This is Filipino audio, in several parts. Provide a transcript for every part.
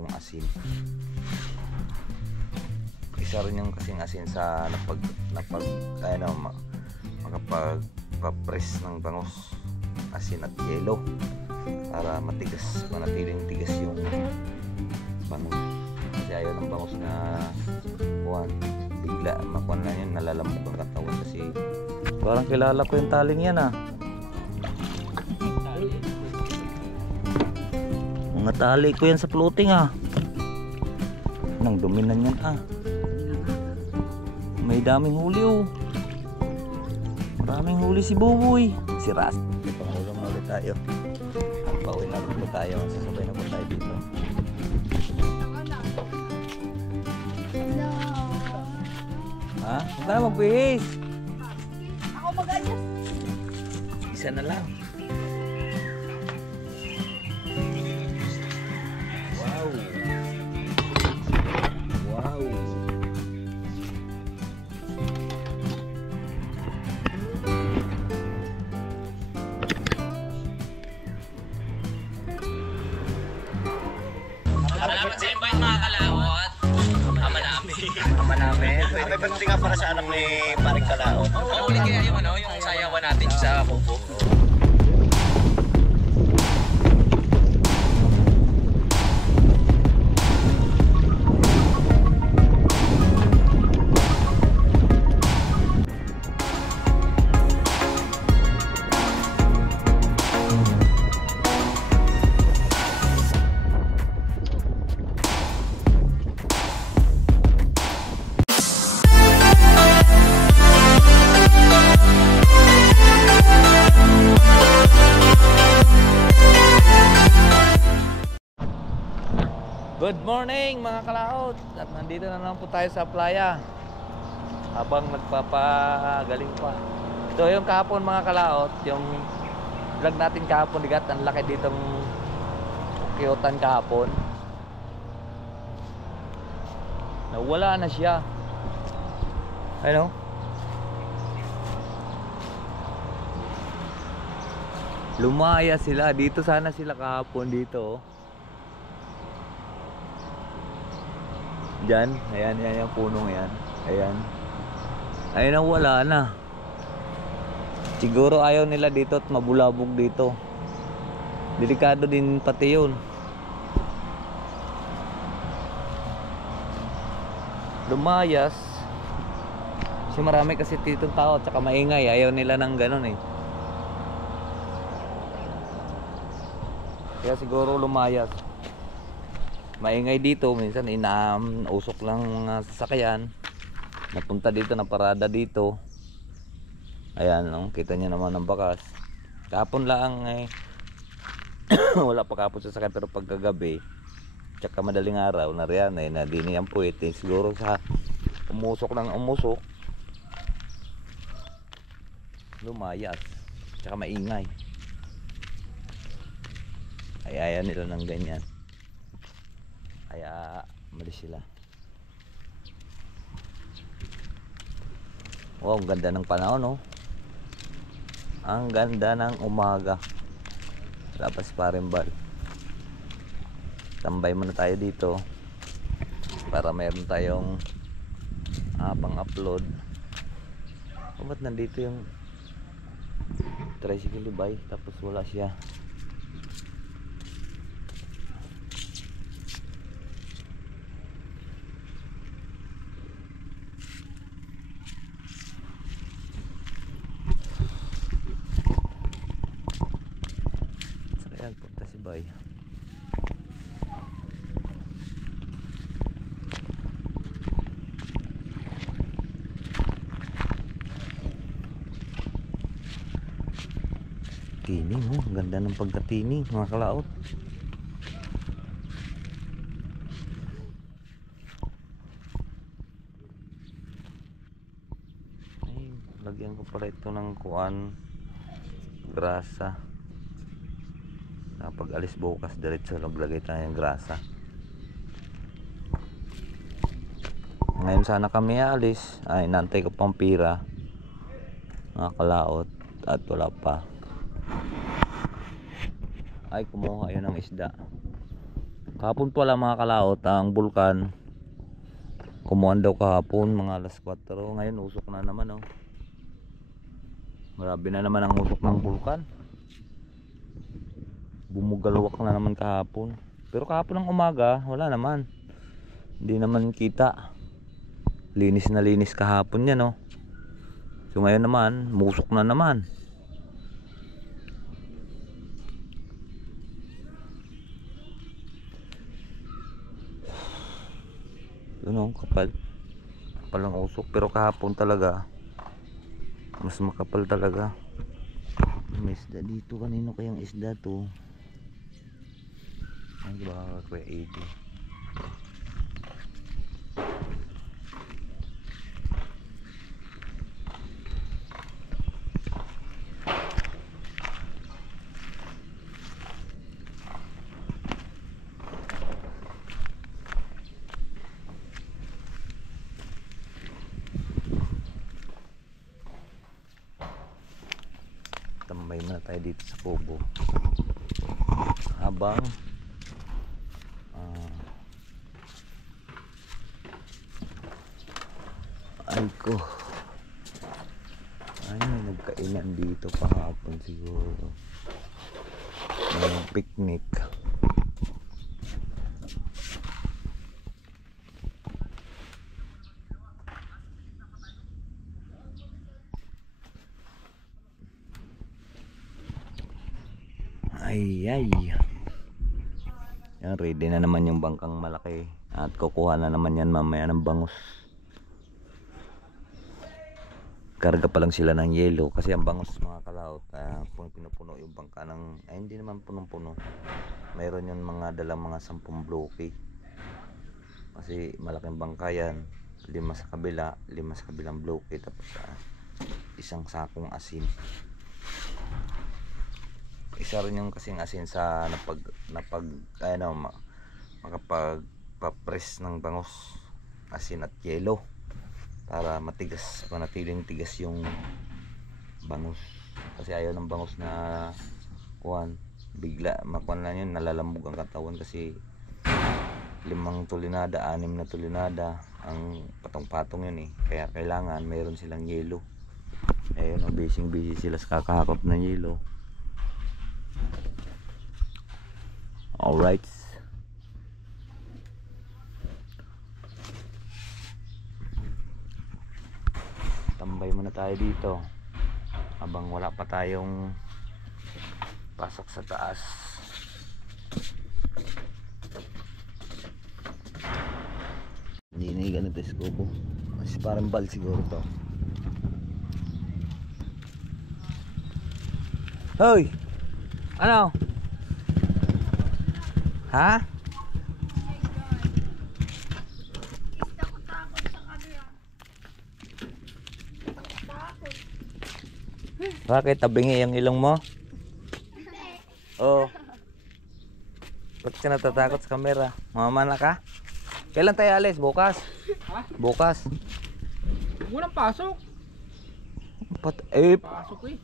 itong asin. Isa rin yung kasing asin sa makapag-press ng bangus, asin at yelo para matigas, manatiling tigas yung bangus. Kasi ayaw ng bangus na bigla makuha na yun, nalalamog ang katawan. Kasi parang kilala ko yung taling yan ah. Mga tali ko yan sa floating ah. Nang duminan yan ah. May daming huli oh. Maraming huli si Buboy. Si Ras. Pangulong na ulit tayo. Pauwi na ulit tayo. Sasabay na po tayo dito. Ha? Huwag ka na magbihis. Ako mag-ayos. Isa na lang. Wow. Wow. Salamat sa invite mga kalawot. Ama namin. May birthday nga para sa anak ni Paring Kalao. Uli kaya yung yung sayawan natin sa Kubo. Good morning mga kalaot. At nandito na naman po tayo sa playa habang nagpapagaling pa. Ito yung kahapon mga kalaot, yung vlog natin kahapon, digat ang laki ditong kyotan kahapon. Nawala na siya. Ano? Lumaya sila dito, sana sila kahapon dito. Diyan, ayan yung punong yan. Ayan. Ayun ang wala na. Siguro ayaw nila dito at mabulabog dito. Delikado din pati yun. Lumayas. Kasi marami kasi ditong tao at saka maingay. Ayaw nila ng ganun eh. Kaya siguro lumayas. Maingay dito, minsan usok lang mga sasakyan. Napunta dito, na parada dito. Ayan, no? Kita niyo naman ang bakas. Kapon lang eh. Wala pa kapon sa sakyan, pero pagkagabi tsaka madaling araw, nariyan eh, na dini ang puwet eh. Siguro sa umusok ng umusok, lumayas, tsaka maingay. Ay ayaw nila ng ganyan. Kaya malis sila. Wow, ang ganda ng panahon, no? Ang ganda ng umaga. Labas pa rin bal. Tambay muna tayo dito para mayroon tayong pang-upload. Ba't nandito yung tricycle bay tapos wala siya? Ayan, punta si Bay. Tining, oh. Ang ganda ng pagkatining, mga kalaot. Ay, lagyan ko pala ito ng kuan, grasa. Pag alis bukas diretso maglagay tayo ng grasa. Ngayon sana kami alis, ay nantay ko pang pira, mga kalaot, at wala pa. Ay kumuha yun ng isda. Kahapon pala mga kalaot, ang bulkan kumuhan daw kahapon mga alas 4. Ngayon usok na naman oh. Grabe na naman ang usok ng bulkan. Bumugalwak na naman kahapon. Pero kahapon ng umaga wala naman. Hindi naman kita. Linis na linis kahapon yan oh. So ngayon naman musok na naman. Yun oh, kapal ng usok. Pero kahapon talaga mas makapal talaga. May isda dito. Kanino kayang isda to? Ay baka Kuya Eddie. Tambay muna tayo dito sa kubo habang ay ko may nagkainan dito kahapon siguro, may picnic. Ay. Yan, ready na naman yung bangkang malaki. At kukuha na naman yan mamaya ng bangus. Karga pa lang sila ng yelo. Kasi ang bangus mga kalaot, pinupuno yung bangka ng, ay hindi naman punong-puno. Mayroon yung mga dalang mga 10 bloke. Kasi malaking bangka yan. 5 sa kabila, 5 sa kabilang bloke. Tapos isang sakong asin. Isa rin yung kasing asin sa makapag-press ng bangus, asin at yelo para matigas, manatiling tigas yung bangus. Kasi ayaw ng bangus na bigla makuhan lang yun, nalalambog ang katawan kasi 5 tulinada, 6 na tulinada ang patong-patong yun eh. Kaya kailangan mayroon silang yelo. Ayun, busy sila sa kakahakot ng yelo. Alright. Tambay muna tayo dito habang wala pa tayong pasok sa taas. Hindi na ganito iskopo. Mas parang bal siguro to. Hoy! Ano? Ha? Bakit? Tabingi ang ilong mo? Oo. Ba't ka natatakot sa camera? Mamamana ka? Kailan tayo alis? Bukas? Ha? Bukas? Walang pasok. Pasok eh.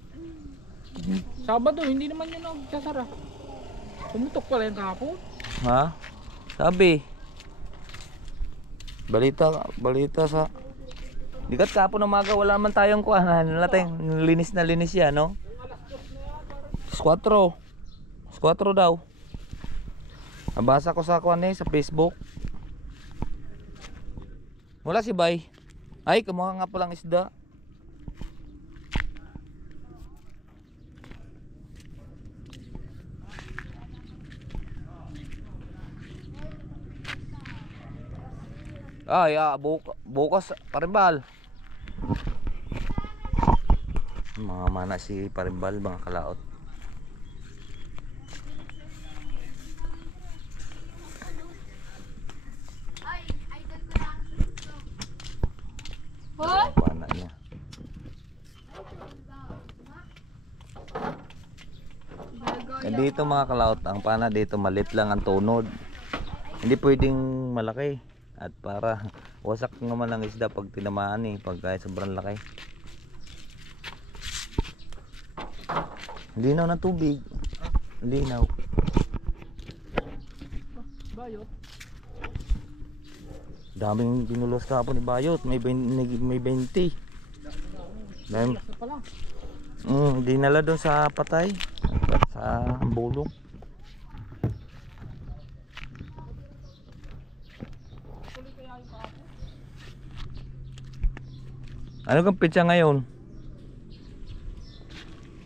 Sabado, hindi naman yun nagsasara. Pumutok pala yung kahapon. Ha? Sabi. Balita sa dikat kahapon ng umaga wala man tayong kuhanan natin. Linis na linis yan, no? 4 daw. Nabasa ko sa kuhan sa Facebook. Wala si Bay. Ay, kumuha nga palang isda. Ay, bukas Parimbal. Mga mana si Parimbal, mga kalaot. Hoy! Pana niya. Dito mga kalaot, ang pana dito malit lang ang tunod. Hindi pwedeng malaki. At para wasak naman ang isda pag tinamaan pag sobrang laki. Linaw na tubig. Linaw. bayot. Daming binulos kahapon ni Bayot. May 20. Dahil, Lasa pa lang. dinala doon sa patay. Sa bulong. Tuloy kaya yung kahapon. Ano kang pitsa ngayon?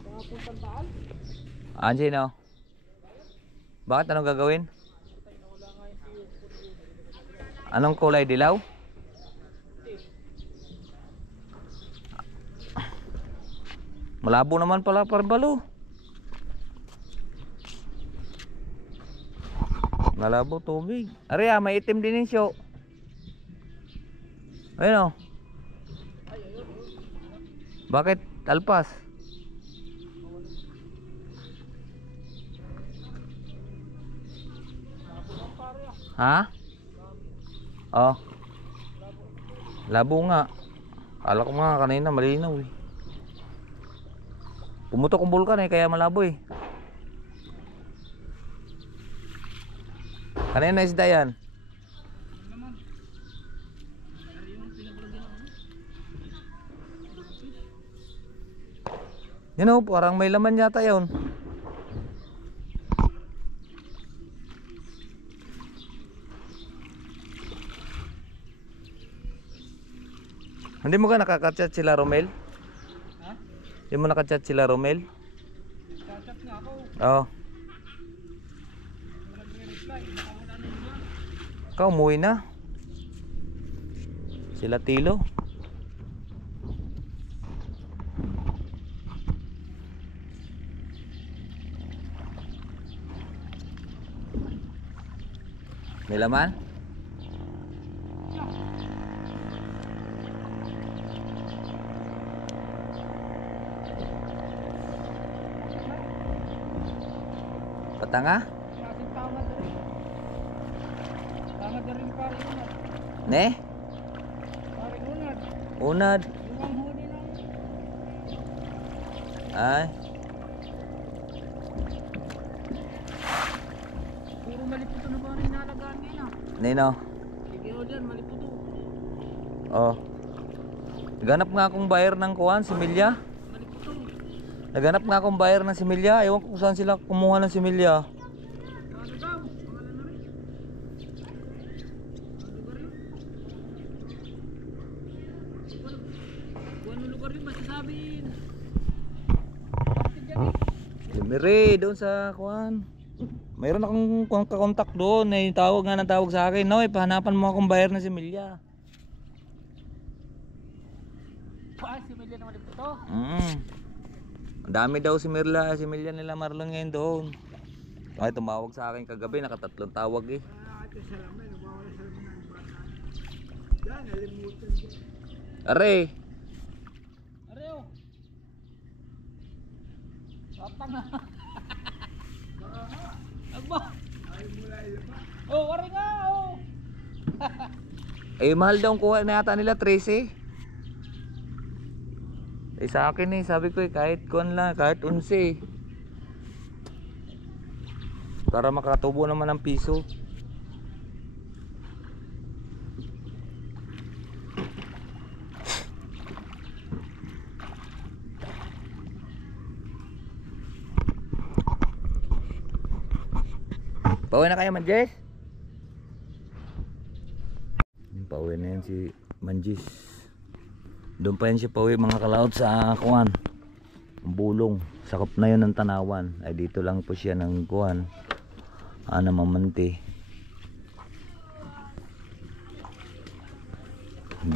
Kahapon tandaan. Anjay no? Bakit anong gagawin? Anong kulay, dilaw? Malabo naman pala parbalo. Malabo tubig. Ariya, may itim din yung show. Ayun o. Bakit talpas? Ha? Oh. Labo nga. Kala ko nga kanina malinaw eh. Pumutok ang bulkan eh kaya malabo eh. Kanina isda yan. Yan o, parang may laman yata yun. Hindi mo ka nakaka-chat sila Romel? Ha? Hindi mo nakaka-chat sila Romel? Chat nga ako. Oo. Nagre-reply. Nakawala na yun. Ikaw umuwi na. Sila Tilo. May laman? Patanga? Natin tama na rin. Tama na rin pare unad. Ne? Pare unad. Unad. Yung ang huli ng... Ay. Puro maliputo na ba rin inalagaan ngayon ah. Nino? Sige o dyan, maliputo. Oh. Naganap nga akong buyer ng kuwan, similya. Maliputo. Naganap nga akong buyer ng similya. Ewan ko kung saan sila kumuha ng similya. Ano daw? Pangalan na rin. Ano lugar yun? Masasabihin. Bakit dyan eh? Lumiri doon sa kuwan. Mayroon akong kakontak doon. Ay tawag nga ng tawag sa akin. No, pahanapan mo akong buyer ng similya. Ah, si Melia na maliputo. Ang dami daw similya nila Marlon ngayon doon. Ay tumawag sa akin kagabi, nakatatlong tawag eh. Are, Areo. Tapang na. Agba. Oh, wari nga oh. eh mahal daw ang kuha na yata nila 13. Eh sa akin eh, sabi ko eh kahit kuwan lang, kahit 11. Para makatubo naman ng piso. Pauwi na kayo Manjis? Pauwi na yan si Manjis. Doon pa yan siya pauwi mga kalaot sa kuwan. Ang bulong. Sakop na yun ng Tanawan. Ay dito lang po siya ng kuwan. Mamanti.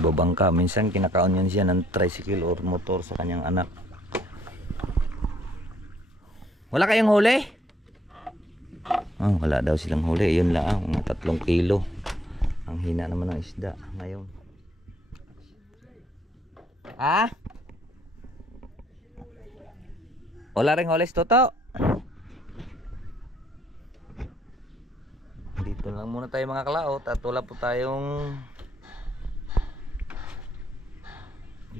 Babangka. Minsan kinakaon yan siya ng tricycle or motor sa kanyang anak. Wala kayong huli? Wala daw silang huli. Yun lang. Mga 3 kilo. Ang hina naman ng isda ngayon. Ha? Wala ring hulis toto. Dito lang muna tayo mga kalaot at wala po tayong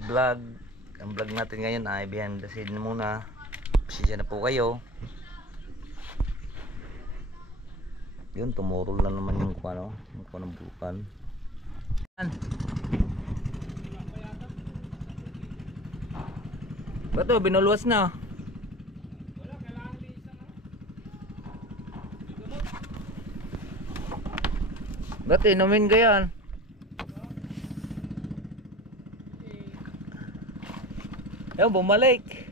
vlog. Ang vlog natin ngayon ay behind the scene muna. Pasensya na po kayo. Yun, tumurol na naman yung ano, yung ng bukan. Bato, binulwas na. Bato, inumin ka yan. Yo, bumalik.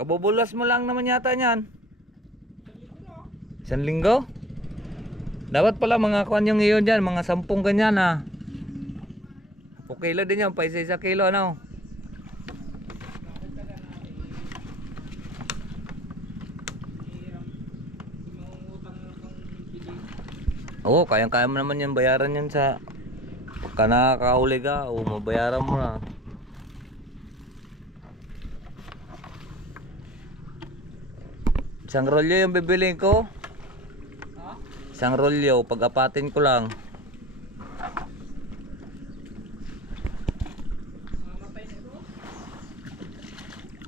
Kabubulwas mo lang naman yata niyan. 1 linggo? Dapat pala mga kuan yung iyon dyan, mga 10 ganyan ha. 1 kilo din yan, pa isa kilo ano. Oo, kayang-kaya mo naman yan, bayaran yan sa pagka nakakahuli ka o mabayaran mo na. Isang rolyo yung bibiliin ko. Isang rolyo, pag-apatin ko lang.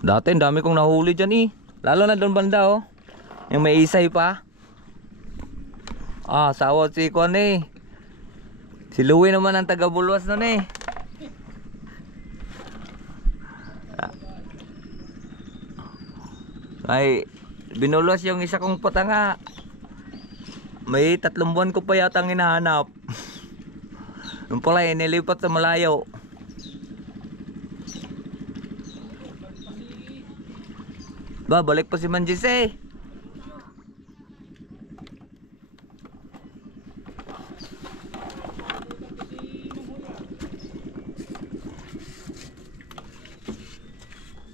Dati, ang dami kong nahuli dyan eh. Lalo na doon banda oh. Yung may isay pa. Sawot si Kwan eh. Si Louie naman ang taga-bulwas nun eh. Ay, binulwas yung isa kong patanga. May 3 buwan ko pa yata ang hinahanap. Yung pala nilipat sa malayo. Balik pa si Manjis eh.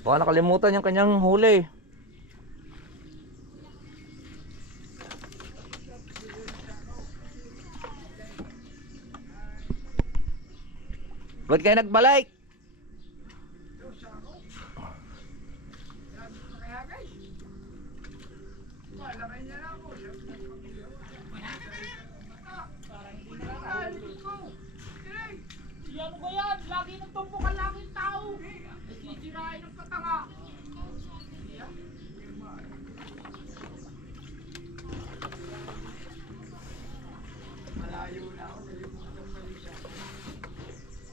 Baka nakalimutan yung kanyang huli. Ba't kayo nagbalik? Ano ba yan? Lagi nagtumpukan lang yung tao. Sisirain ng patanga. Malayo na ako.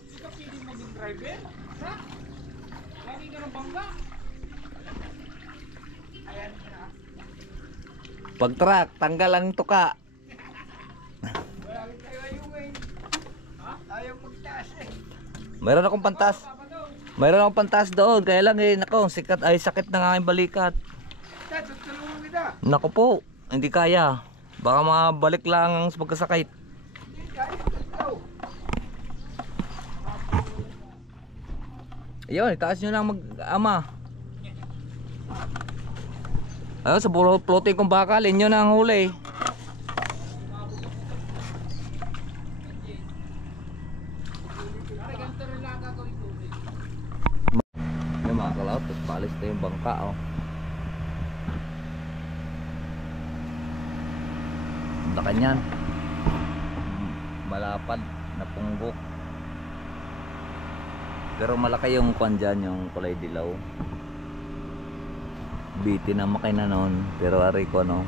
Hindi ka pwede maging driver? Ha? Lagi ka ng bangga. Ayan na. Pag truck, tanggal ang tuka. Mayroon akong pantas. Mayroon akong pantas doon. Kaya lang eh, nako, sakit ng aking balikat. Nako po, hindi kaya. Baka mabalik lang sa pagkasakit. Ayun, itaas nyo lang mag-ama. Ayun, sa floating kong bakal, inyo na ang huli. Yung mga kalaot, tapos palis na yung bangka oh. Laka nyan. Malapad na punggok. Pero malaki yung kwan dyan, yung kulay dilaw. Biti na makina noon. Pero ari ko ano,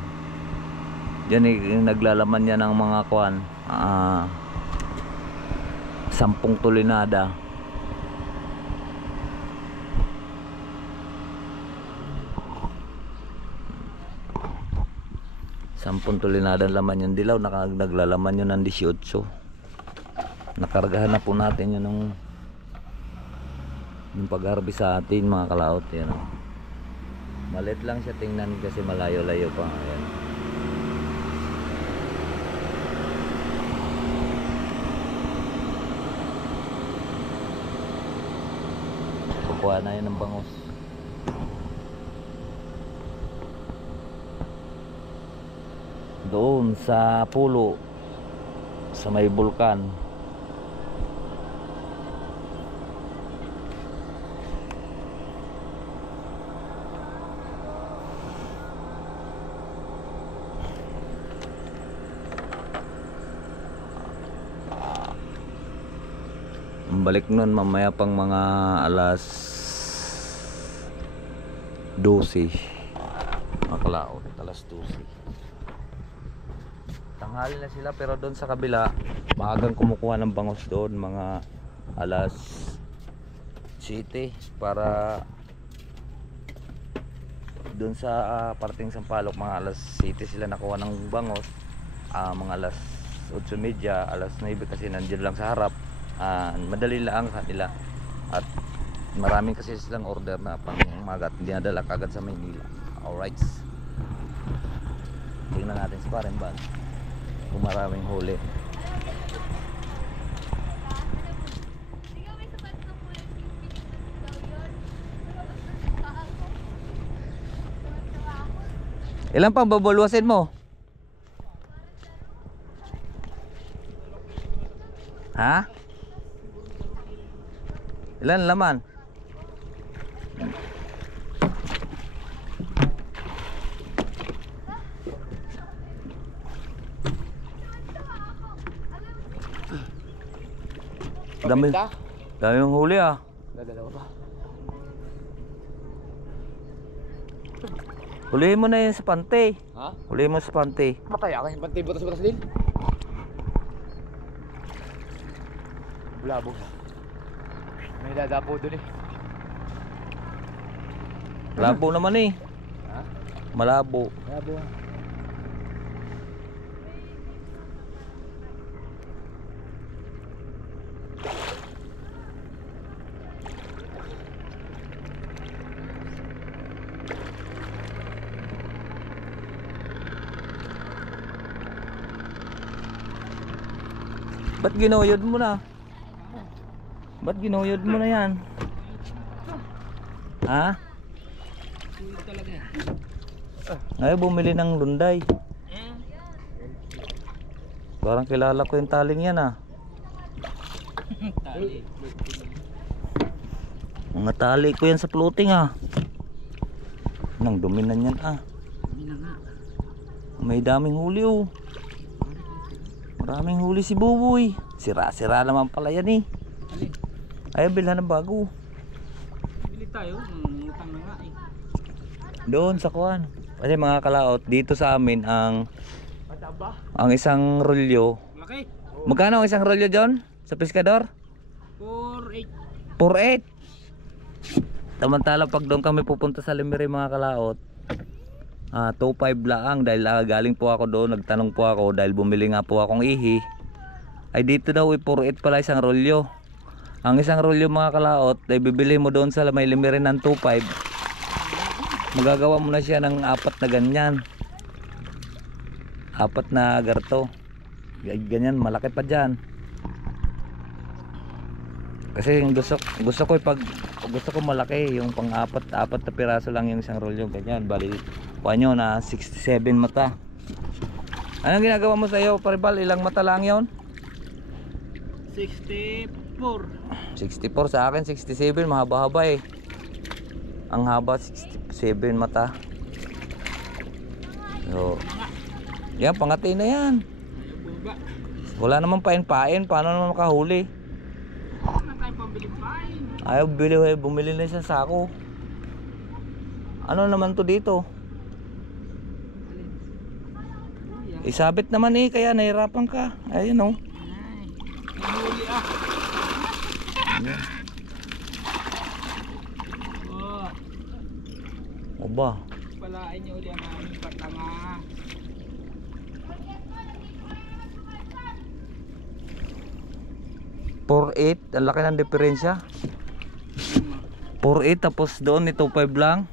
dyan yung naglalaman niya ng mga kwan 10 tulinada. Sampung tulinada laman yung dilaw. Naglalaman yun ng 18. Nakargahan na po natin yun yung pag-harvest sa atin mga kalaot yan, oh. Malit lang siya tingnan kasi malayo-layo pa. Ayan. Kukuha na yun ng bangus. Doon sa pulo sa may bulkan. Balik nun mamaya pang mga alas 12 makalaot, alas 12. tanghali na sila, pero doon sa kabila maagang kumukuha ng bangos doon, mga alas 7 para doon sa parting Sampaloc, mga alas 7 sila nakuha ng bangos. Mga alas 8:30, alas 9 kasi nandiyan lang sa harap. Madali lang kanila at maraming kasi silang order na pang magat, dinadala kagad sa Maynila. Alright, tingnan natin si Paremban kung maraming huli. Ilan pang babulwasin mo? Ha? Ilan laman? Dami yung huli ah. Dadalawa pa. Hulihin mo na yun sa pante. Ha? Hulihin mo sa pante. Matay akin yung pantay butas-butas din. Bulabog. May dadapo dun eh. Malabo naman eh. Ha? Malabo. Bulabog. Ba't ginuyod mo na? Ba't ginuyod mo na yan? Ha? Talaga. Ay, bumili ng lunday. Parang kilala ko yung taling yan ah. Tali. Mga tali ko yan sa floating ah. Nang duminan yan ah. May daming huli oh. Maraming huli si Buboy. Sira-sira naman pala yan eh. Alin? Ay, bilhan ng bago. Bili tayo. Utang na nga eh. Doon sa kuwan. Kasi mga kalaot, dito sa amin ang Mataba? isang rolyo. Laki. Magkano ang isang rolyo John? Sa Pescador? 4-8. 4.8. Samantala pag doon kami pupunta sa Limiri mga kalaot, 2.5 lang dahil galing po ako doon, nagtanong po ako dahil bumili nga po akong ihi. Ay dito daw 4.8 pala isang rolyo. Ang isang rolyo mga kalaot ay bibili mo doon sa may Limiri ng 2.5. Magagawa mo na siya ng 4 na ganyan. 4 na garto. Ganyan, malaki pa dyan. Kasi yung gusto ko pag gusto ko malaki, yung pang 4 na piraso lang yung isang rolyo ganyan. Bali nyo na 67 mata. Anong ginagawa mo sa iyo, Paribal? Ilang mata lang yon? 64. 64 sa akin, 67. Mahaba-haba eh. Ang haba 67 mata. So, yan, pangati na yan. Buba. Wala namang pain-pain. Paano naman makahuli? Ano tayo pambili pain? Ayaw bumili na isang sako. Ano naman to dito? Isabit naman eh, kaya nahirapan ka. Ayun oh. Ay, nahuli ah. Ayan. Oh, Oba. palain niyo uli ang aming patanga. $4.8, ang laki ng diferensya. 4.8 tapos doon ito 5 lang.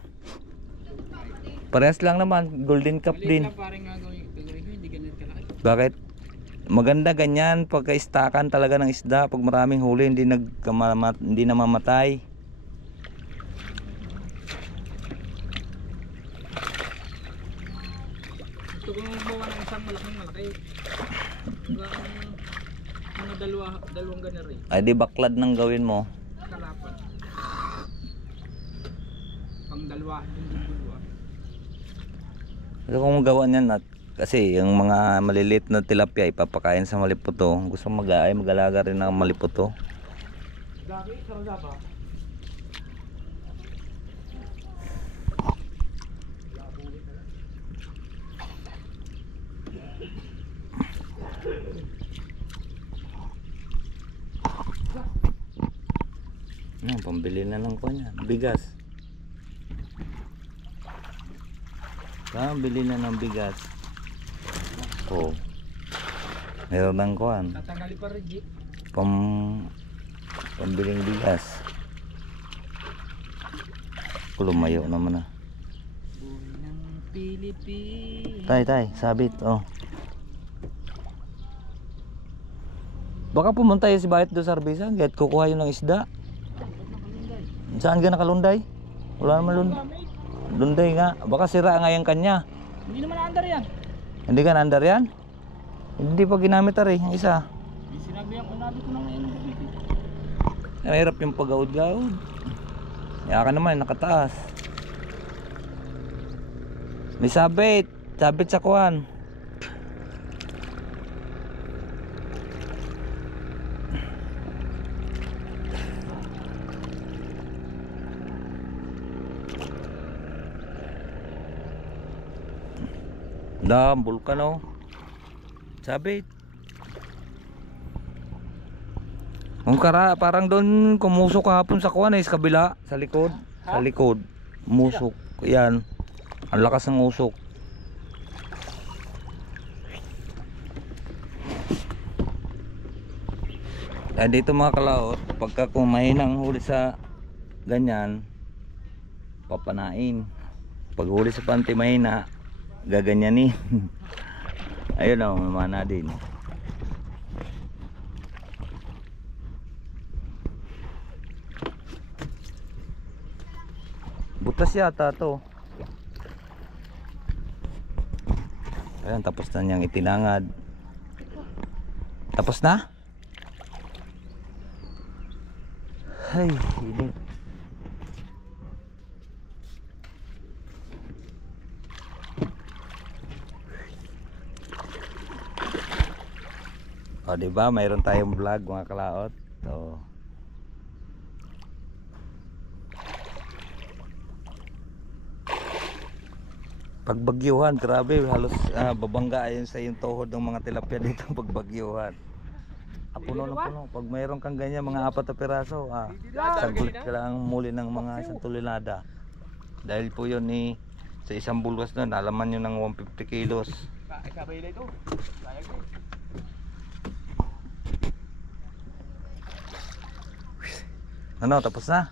Parehas lang naman, golden cup Maliit din. lang parang gagawin ko, hindi ganun kalaki. Bakit? Maganda ganyan pagka-istakan talaga ng isda. Pag maraming huli hindi namamatay. Gusto ko gumawa ng isang malaki. Mga dalawang ganun rin. Ay di baklad nang gawin mo. Kalapan. Pang dalawa, hindi dalawa. Gusto kong magawa niyan at kasi yung mga maliliit na tilapia ipapakain sa maliputo. Gusto mag-alaga rin ng maliputo. Dami, sarap ba? Pambili na ng kanya, bigas. Pambili na ng bigas. Oh. Meron ng kuan. Tatanggali pa rin, G. Pambiling bigas. Lumayo naman ah. Buhay ng Pilipinas. Tay, sabit. Oh. Baka pumunta yung si Bayet do sa Arbisa, kahit kukuha yun ng isda. Saan ka nakalunday? Wala naman lunday nga. Baka sira nga yung kanya. Hindi naman under yan. Hindi ka na-andar yan? Hindi pa ginamit rin yung isa. Sinabi ko na ngayon. Mahirap yung pag-gaud-gaud. Kaya ka naman, nakataas. May sabit. Sabit sa kuwan. Bulkan oh. Sabit. Parang doon kumusok kahapon sa kuwan sa kabila, sa likod. Sa likod. Musok. Yan. Ang lakas ng usok. Dito mga kalaot, pagka kumain ang huli sa ganyan, papanain. Pag huli sa panty mahina, gaganyanin. Ayun o, mamana din. Butas yata to. Ayan, tapos na niyang itinangad. Tapos na? Ay, hindi. O, diba? Mayroon tayong vlog mga kalaot. So, pagbagyuhan, grabe, halos babangga ayon sa yung tuhod ng mga tilapia dito pagbagyuhan. Puno na puno. Pag mayroon kang ganyan mga 4 na piraso, saglit ka lang muli ng mga 1 tonelada. Dahil po yun sa isang bulwas na nalaman nyo ng 150 kilos. Ano, tapos na?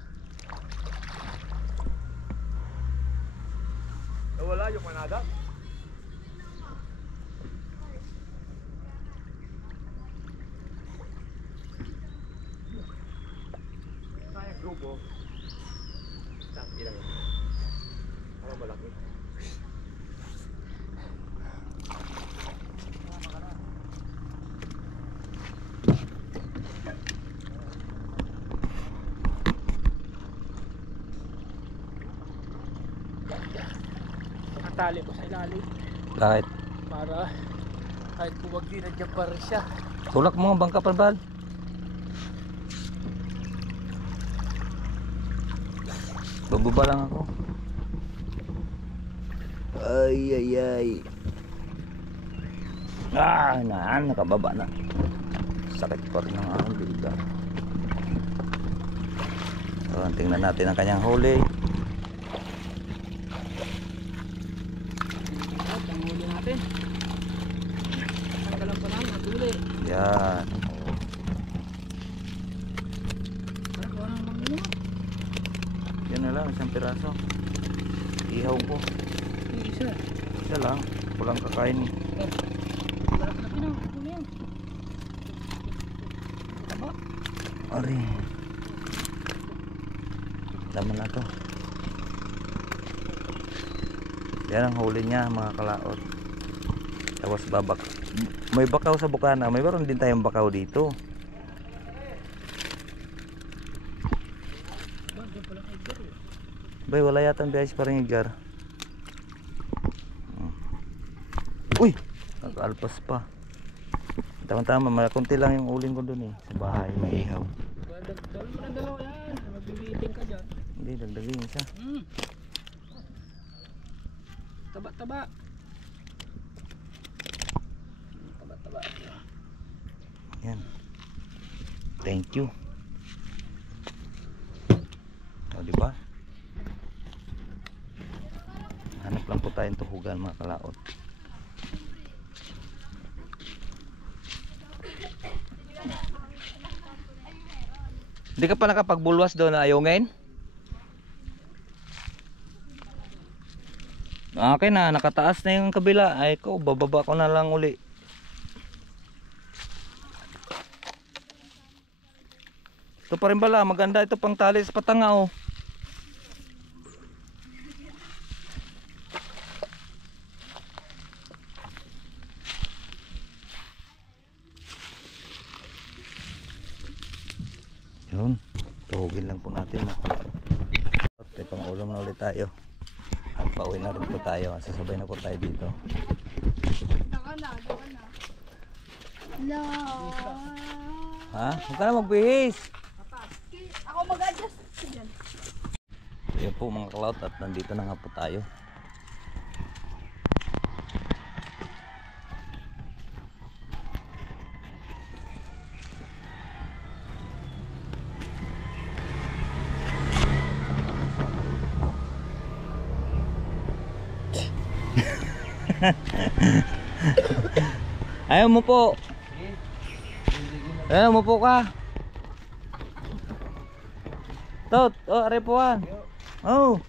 Wala yung manada. Sayang grupo. Taki lang. Ano malaki? Nakatali ko sa ilalim. Kahit Para kahit buwagyo na dyan pa rin siya. tulak mga bangka pa bal. Bababa lang ako. Ay. Nakababa na. Sakit pa rin ng aking bilga. So, tingnan natin ang kanyang huli. Ang huli natin. Tanggalan pa namin ang huli. Yan. Yan na lang, isang piraso. Ihaw ko. Isa lang. Walang kakain. Ari. Laman na to. Yan ang huli niya mga kalaot. Tapos babak. May bakaw sa bukana. May baron din tayong bakaw dito. Bay, wala yata ang biyayas pa rin igar. Uy! Nag-alpas pa. Tama-tama, malakunti lang yung uling ko dun sa bahay, may ihaw. Dalawa yan. Magbibiting ka dyan. Hindi, dagdagin siya. Taba-taba. Taba-taba. Yan. Thank you. O, diba? Hanap lang po tayong tuhugan mga kalaot. Hindi ka pa nakapagbulwas doon na ayungin? Okay na, nakataas na yung kabila. Ay ko, bababa ko na lang uli. Ito pa rin bala, maganda ito pang tali sa patanga oh. Yun, tuhugin lang po natin. Okay, pang ulam na ulit tayo. At pauwi na rin po tayo. Sasabay na po tayo dito. Daka na. No. Ha? Huwag ka na magbihis. Ako mag-adjust. Yan. Ayan po mga kalaot at nandito na nga po tayo. Ayaw mo po. Ayaw mo po ka. Tot, oh, arepuan. Oh.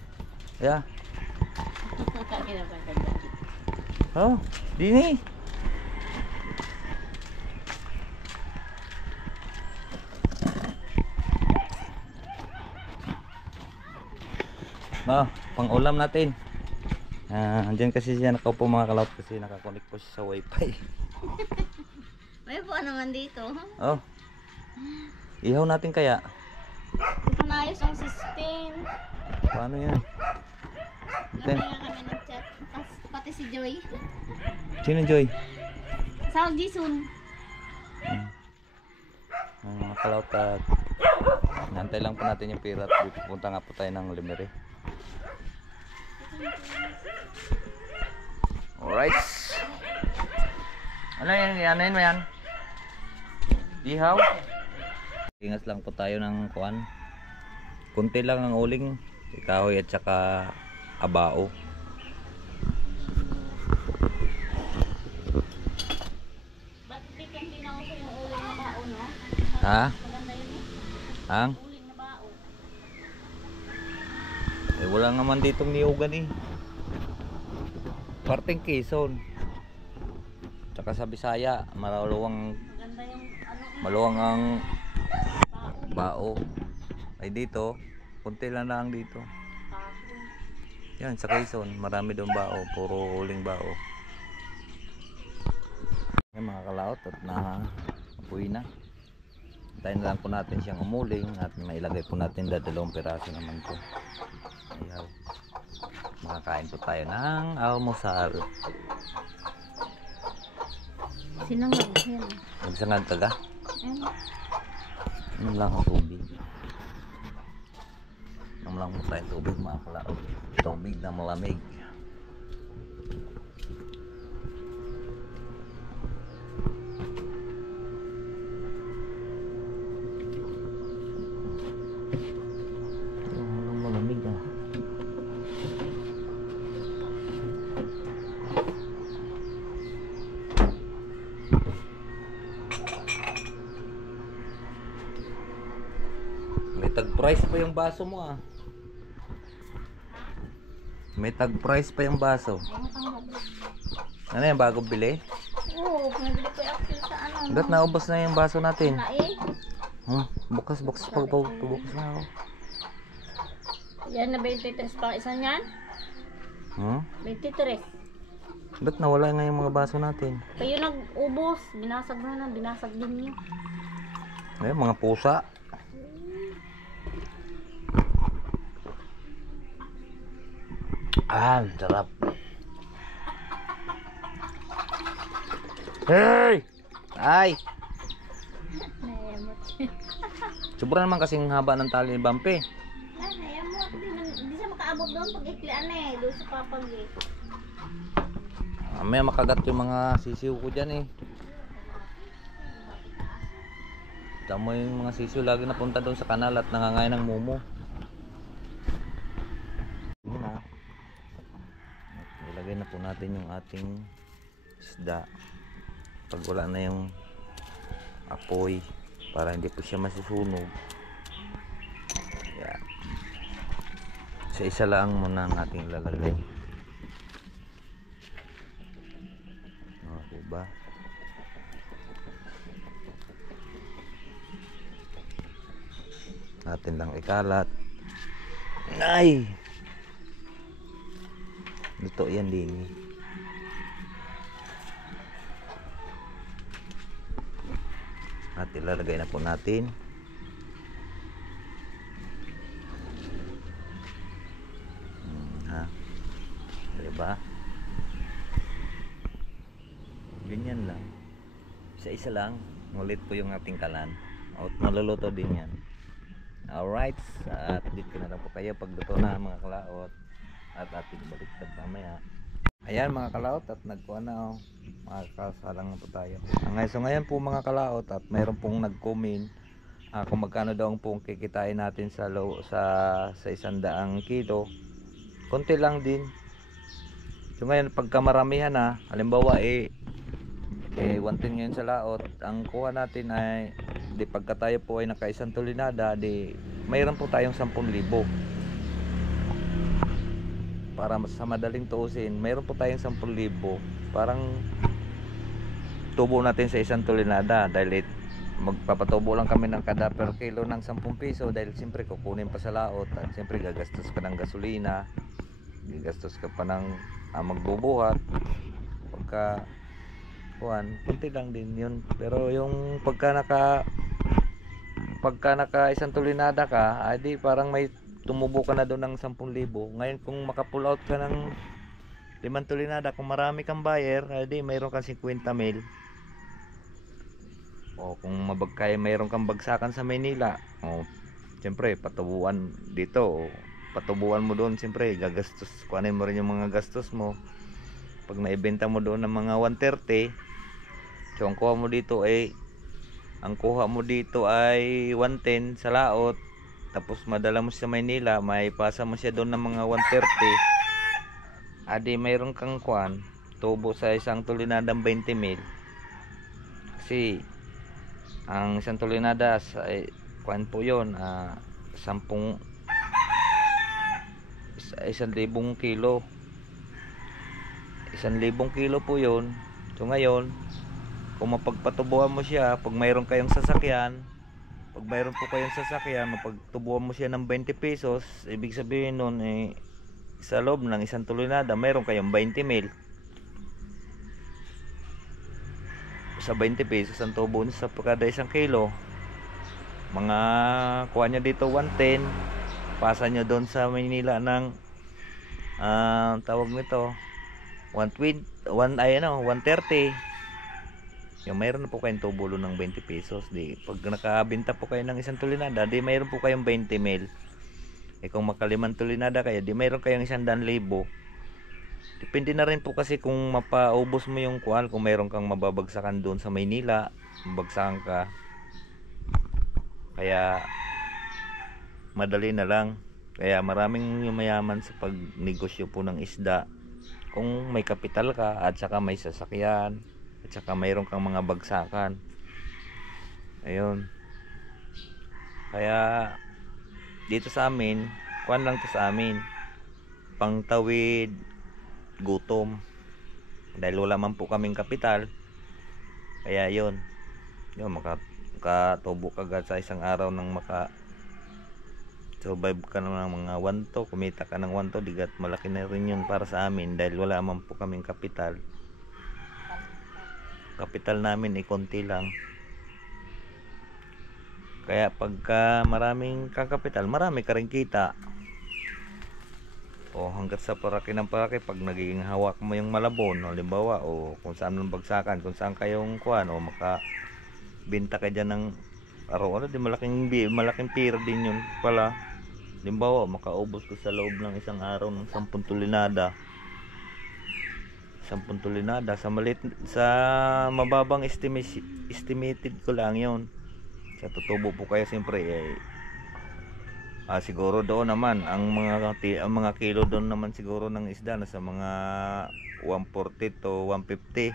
Yeah. Oh, dini. No, pang-ulam natin. Andyan kasi siya nakaupo mga kalaot kasi nakakonect po siya sa wifi. May po naman dito. Oh. Ihaw natin kaya. Panayos ang system. Paano yan? Then, Kaya kami nag-chat. Pati si Joy. sino Joy? Sa Jason. Ang mga kalaot at nantay lang po natin yung pira at pupunta nga po tayo ng Limere. Alright. Ano yan? Ano yan? Ihaw? Ingas lang po tayo ng kuan. Kunti lang ang uling. Kahoy at saka abao. Ba't di kang tinawag ko yung uling na bao, no? Ha? Maganda yun eh. Ang? Uling na bao. Eh wala naman ditong niyugan eh. Parteng Quezon. Tsaka sa Bisaya, maluwang Maganda yung ano eh. maluwang ang Bao. bao. Ay dito, kunti lang dito. Kahoy. Yan sa Quezon, marami doon bao, puro uling bao. Yan mga kalaot at uwi na. Tayo na lang po natin siyang umuling at mailagay po natin 2 piraso naman po. Ayan. Makakain po tayo ng almusal. Sinangag yan. Magsangag ka ga? Eh, Ano lang ang tubig. Ano lang po tayong tubig mga kalaot. Tubig na malamig. Ano malamig ah. May tag price pa yung baso mo ah. May tag price pa yung baso. Ano yan, bagong bili? oo, pinabili ko yung actually sa ano. Hanggat naubos na yung baso natin. Na eh. Bukas pagbukas na ako. Yan na 23 pa isa niyan. 23. Ba't nawala nga yung mga baso natin? Kayo nag-ubos. Binasag na binasag din niyo. Ayun, mga pusa. Sarap. Hey! Ay! Nayamot. Sobra naman kasing haba ng tali ni Bampi. Nayamot. Hindi siya makaabot doon pag iklian eh. Doon sa papag eh. May makagat yung mga sisiw ko dyan eh. Tama yung mga sisiw lagi napunta doon sa kanal at nangangain ng mumo. Yun na. Ilagay na po natin yung ating isda. Pag wala na yung apoy para hindi po siya masusunog. Yan. Isa lang muna ang ating lalagay. Diba? Natin lang ikalat. Ay! Luto yan din. At ilalagay na po natin. Ha? Diba? Ganyan lang. Isa-isa lang. Ngulit po yung ating kalan. At maluluto din yan. Alright. At dito na lang po kayo pagluto na mga kalaot. At ating baliktad mamaya. Ayan mga kalaot at nagkuha na oh. Makakasalang na po tayo. So ngayon po mga kalaot at mayroon pong nag-comment kung magkano daw pong kikitain natin sa 100 kilo. Konti lang din. So ngayon pagka maramihan na, halimbawa 110 ngayon sa laot, ang kuha natin ay di pagka tayo po ay naka 1 tulinada, di mayroon po tayong 10,000. Para sa madaling tuusin, mayroon po tayong 10,000. Parang tubo natin sa 1 tulinada dahil magpapatubo lang kami ng kada per kilo ng 10 piso dahil siyempre kukunin pa sa laot at siyempre gagastos ka ng gasolina, gagastos ka pa ng magbubuhat. Pagka kunti lang din yun, pero yung pagka naka 1 tulinada ka, di parang may tumubo ka na doon ng 10,000. Ngayon kung maka-pull out ka ng 5 tulinada, kung marami kang buyer, di mayroon kang 50,000. O kung mayroon kang bagsakan sa Maynila, siyempre patubuan dito, patubuan mo doon, siyempre gagastos, kuhanin mo rin yung mga gastos mo. Pag naibenta mo doon ng mga 130, so ang kuha mo dito ay 110 sa laot, tapos madala mo sa Maynila, may pasa mo siya doon ng mga 130. Adi mayroon kang tubo sa 1 tulinadang 20,000. Kasi ang 1 tulinada ay po yun, 1,000 kilo. 1,000 kilo po yun. So ngayon, kung mapagpatubuhan mo siya, pag mayroon kayong sasakyan, mapagtubuhan mo siya ng 20 pesos, ibig sabihin nun sa loob ng 1 tulinada, mayroon kayong 20,000. Sa 20 pesos ang tubo sa kada 1 kilo. Mga kuha nyo dito 110, pasa nyo doon sa Manila ng tawag nito 130. Yung mayroon na po kayong tubulo ng 20 pesos. Di pag nakabenta po kayo ng 1 tulinada, di mayroon po kayong 20,000. Kung maka 5 tulinada kayo, di mayroon kayong 100,000. Depende na rin po kasi kung mapaubos mo yung kung mayroon kang mababagsakan doon sa Maynila, mabagsakan ka. Kaya madali na lang. Kaya maraming yumayaman sa pagnegosyo po ng isda. Kung may kapital ka at saka may sasakyan at saka mayroon kang mga bagsakan. Ayun. Kaya dito sa amin, lang to sa amin, pangtawid gutom dahil wala man po kaming kapital. Kaya yun makatubo ka agad sa isang araw ng survive ka ng mga 1 kumita ka ng 1 digat malaki na rin yun para sa amin dahil wala man po kaming kapital namin konti lang. Kaya pagka maraming kang kapital, marami ka rin kita. Hanggat sa paraki ng paraki, pag nagiging hawak mo yung malabon, halimbawa, kung saan ng bagsakan, kung saan kayong makabenta ka dyan ng araw-araw, di malaking pira din yun pala. Halimbawa, makaubos ko sa loob ng isang araw ng 10 tulinada. 10 tulinada sa mababang estimated ko lang yun. Sa tutubo po kayo siyempre siguro doon naman ang mga kilo doon naman siguro ng isda nasa mga 140 to 150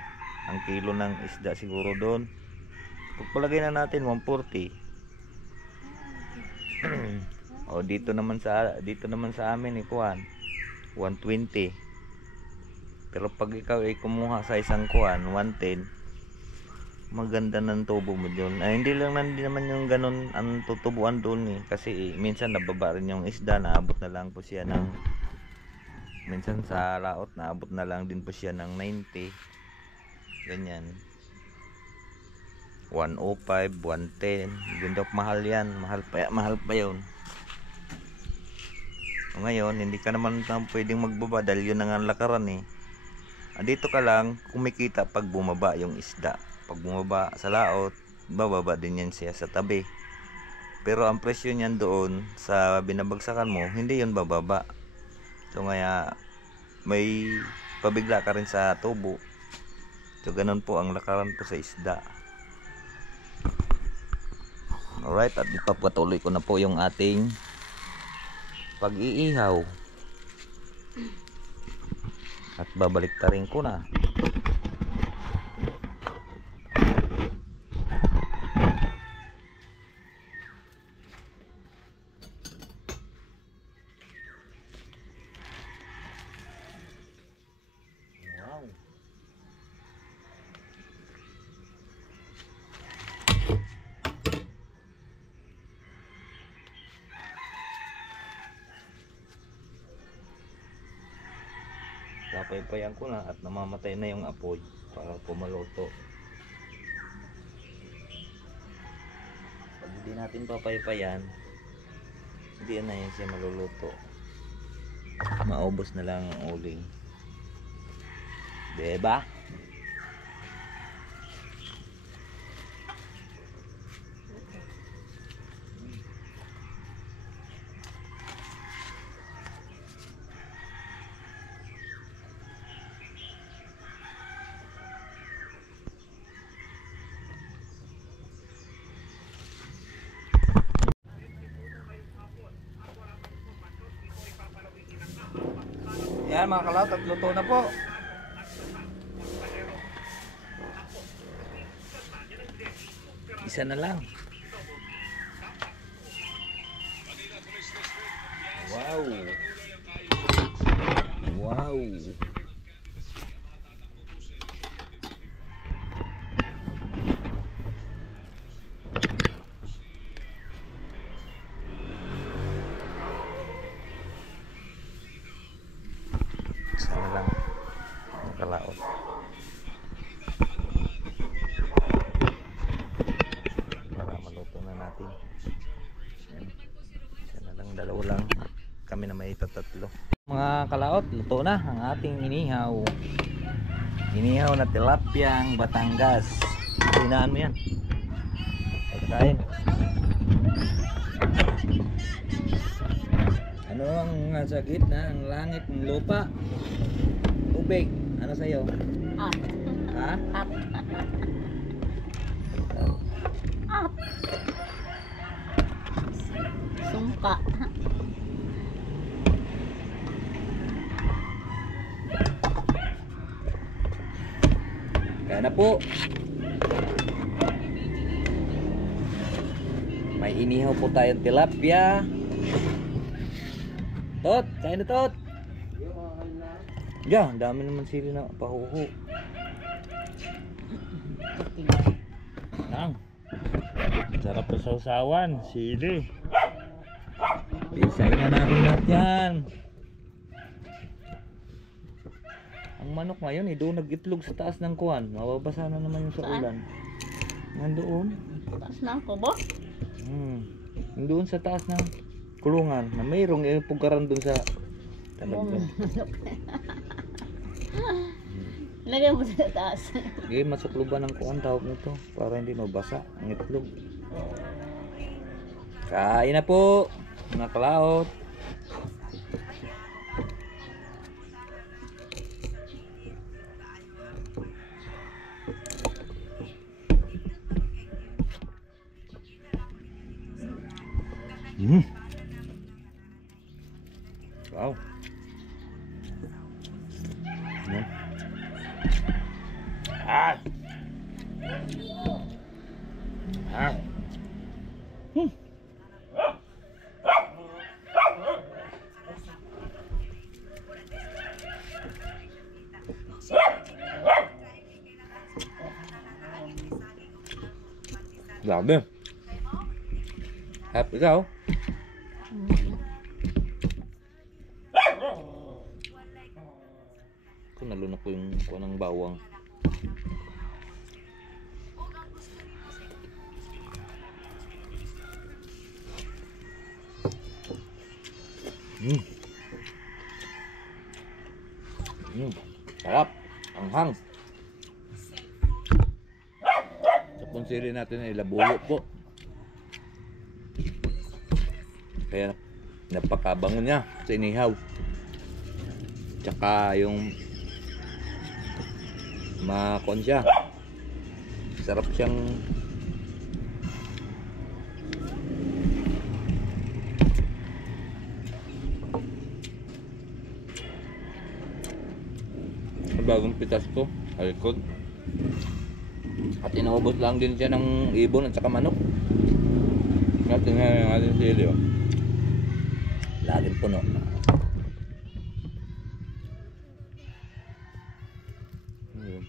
ang kilo ng isda siguro doon. Pagpalagay na natin 140. O dito naman sa amin kuan 120. Pero pag ikaw ay kumuha sa isang kuan 110, maganda ng tubo mo doon. Hindi naman yung ganun ang tutubuan doon kasi minsan nababa rin yung isda, naabot na lang po siya ng minsan sa laot naabot na lang din po siya ng 90 ganyan, 105, 110 ganda, mahal yan, mahal pa yun. Ngayon hindi ka naman pwedeng magbaba dahil yun ang lakaran Andito ka lang kumikita pag bumaba yung isda. Pag bumaba sa laot, bababa din yan siya sa tabi. Pero ang presyo niyan doon sa binabagsakan mo, hindi yun bababa. So kaya may pabigla ka rin sa tubo. So ganun po ang lakaran po sa isda. Alright, at ipapatuloy ko na po yung ating pag-iihaw. At babalik ta rin ko na. Papaypayan ko na at namamatay na yung apoy para pumaluto. Pag hindi natin papaypayan, hindi na yan siya maluluto. Maubos na lang ang uling. Diba? Yan mga kalawot, at luto na po. Isa na lang. Wow. Wow. Sana lang nakalaot. Para maluto na natin. Yan. Sana lang, dalawa lang. Kami na may tatlo. Mga kalaot, luto na ang ating inihaw. Inihaw na tilapyang Batangas. Sinaan mo yan. Pagkain. Ano ang sa gitna, ang langit, ng lupa, tubig, ano sa'yo? Up. Ha? Up. Up. Sungka. Kaya na po. May inihaw po tayong tilapia. Tot, kaya na tot. Diyan, dami naman sili na pahuho. Nang. Sarap na sausawan, sili. Pisay na natin lahat yan. Ang manok ngayon, doon nag-itlog sa taas ng kuwan. Mababasa na naman yung sa Saan? ulan. Nandoon. Taas na ang kubo. Doon sa taas ng kulungan na mayroong pugaran doon sa talagdan. Lagay mo sa taas. Okay, masukluban ng kuwan tawag nito para hindi mabasa ang itlog. Kain na po mga kalaot. Mm. Wow. No. Ah. Ah. Hmm. Grabe. Happy ikaw? Kung nalunok ko yung kuha ng bawang. Mm. Mm. Sarap. Anghang. Sa punsili natin ay labuyo po. Kaya napakabango niya sa inihaw. Tsaka yung makon siya. Sarap siyang bagong pitas ko, alikod. At inaubos lang din siya ng ibon at saka manok. Natin nga yung ating sili, oh. Laging puno. Ayun.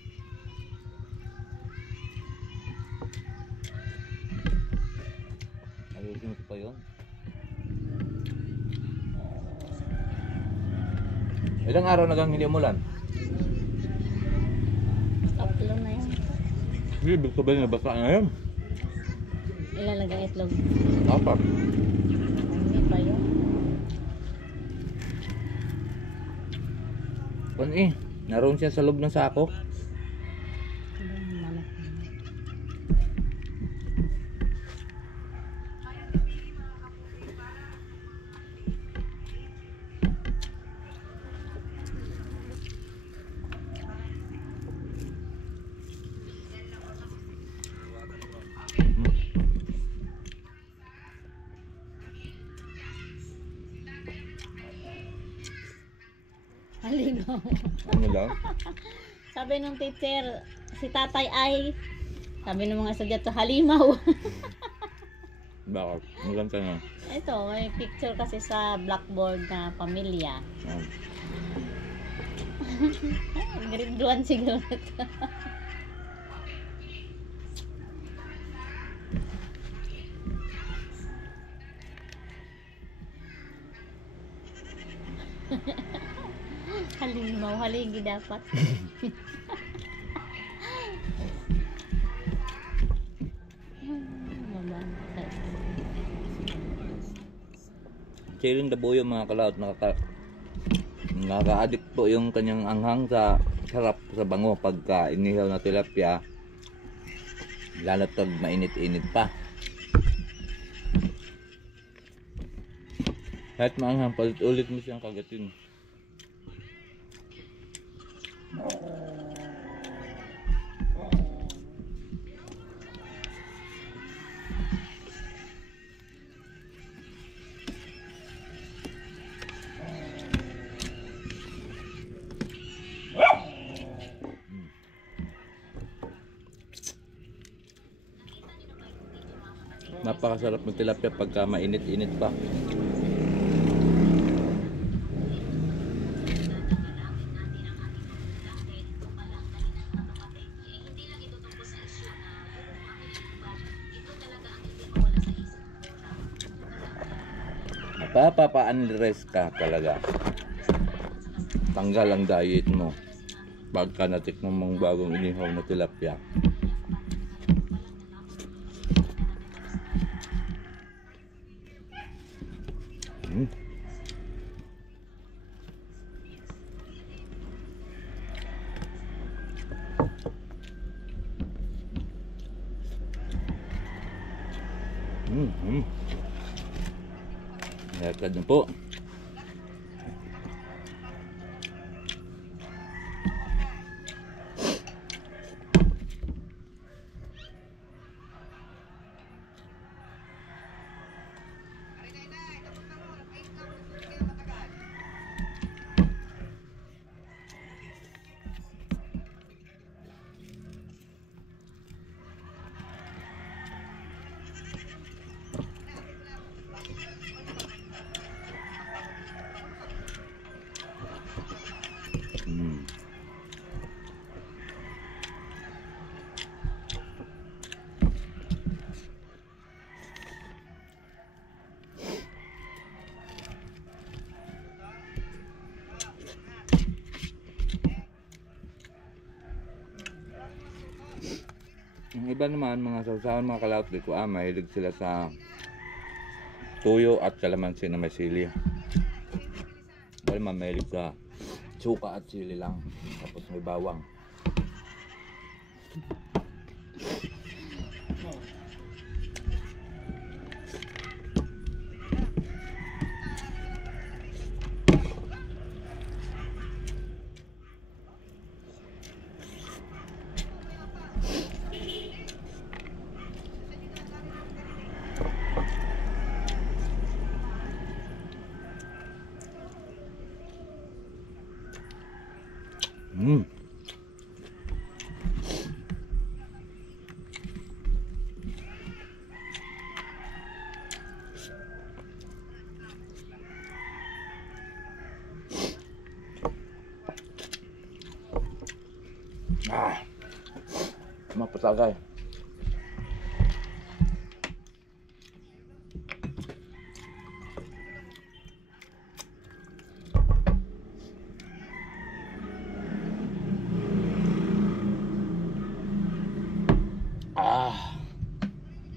Ayusin ko pa yun. Ilang araw na gang hindi umulan? Tatlo na yun. Ibig sabihin na basa na yun. Ilalagay itlog. Apat. Hindi pa yun. Kung naroon siya sa loob ng sako. Manok. Halimaw. Ano lang? Sabi nung teacher, si tatay ay, sabi ng mga estudyante, halimaw. Bakit? Maganda nga. Ito, may picture kasi sa blackboard na pamilya. Grade 1 siguro ito. Halimaw, haligi dapat. Chilling dabuyo mga kalaot, nakaka-addict po yung kanyang anghang sa sarap sa bango pagka inihaw na tilapia, lalo pag mainit-init pa. Kahit maanghang, palit-ulit mo siyang kagatin. Napakasarap ng tilapia pagka mainit-init pa. Napapapa-unrest ka talaga. Tanggal ang diet mo pagka natikman mong bagong inihaw na tilapia. Yakad na po. iba naman, mga sausawan, mga kalaot ko, mahilig sila sa tuyo at kalamansi na may sili. Dahil mahilig sa suka at sili lang. Tapos may bawang. Mapasagay.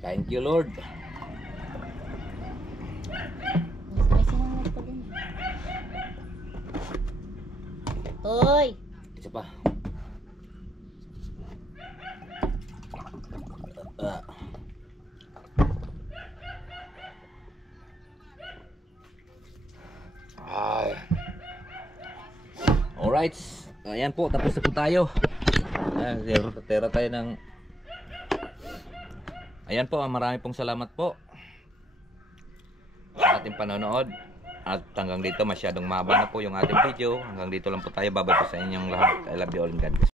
Thank you, Lord. May sinunod pa din. Hoy! Isa pa. Alright. Ayan po, tapos na po tayo. Ayan, tera tayo ng... Ayan po, marami pong salamat po sa ating panonood. At hanggang dito, masyadong mahaba na po yung ating video. Hanggang dito lang po tayo. Babay po sa inyong lahat. I love you all and God bless.